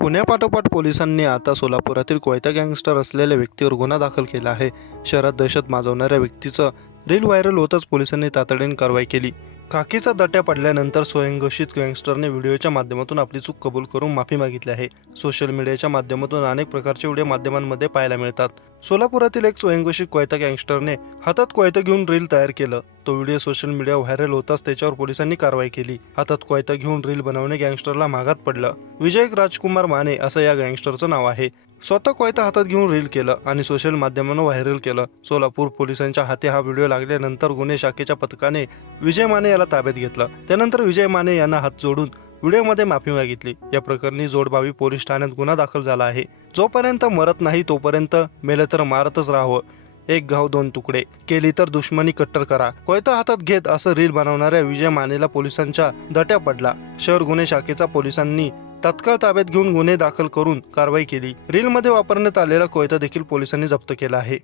पुण्यापाठोपाठ पोलिसांनी आता सोलापुरातील कोयता गँगस्टर असलेल्या व्यक्तीवर गुन्हा दाखल केला आहे। शहरात दहशत माजवणाऱ्या व्यक्तीचं रील व्हायरल होताच पोलिसांनी तातडीने कारवाई केली। खाकीचा दट्या पडल्यानंतर स्वयंघोषित गँगस्टरने व्हिडिओच्या माध्यमातून आपली चूक कबूल करून माफी मागितली आहे। सोशल मीडियाच्या माध्यमातून अनेक प्रकारचे व्हिडिओ माध्यमांमध्ये पाहायला मिळतात। सोलापुरातील एक स्वयंघोषित कोयता गँगस्टरने हातात कोयता घेऊन रील तयार केलं। तो व्हिडिओ सोशल मीडिया व्हायरल होताच त्याच्यावर पोलिसांनी कारवाई केली। हातात कोयता घेऊन रील बनवणे गँगस्टरला महागात पडलं। विजय राजकुमार माने असं या गँगस्टरचं नाव आहे। स्वतः कोयता हातात घेऊन रील केलं आणि सोशल माध्यमांवर व्हायरल केलं। सोलापूर पोलिसांच्या हाती हा व्हिडिओ लागल्यानंतर गुन्हे शाखेच्या पथकाने विजय माने याला ताब्यात घेतलं। त्यानंतर विजय माने यांना हात जोडून व्हिडिओमध्ये माफी मागितली। या प्रकरणी जोडबावी पोलीस ठाण्यात गुन्हा दाखल झाला आहे। जोपर्यंत मरत नाही तोपर्यंत मेले तर मारतच राहावं, एक घाव दोन तुकडे, केली तर दुश्मनी कट्टर करा, कोयता हातात घेत असं रील बनवणाऱ्या विजय मानेला पोलिसांच्या दट्या पडला। शहर गुन्हे शाखेचा पोलिसांनी तत्काळ ताब्यात घेऊन गुन्हे दाखल करून कारवाई केली। रीलमध्ये वापरण्यात आलेला कोयता देखील पोलिसांनी जप्त केला आहे।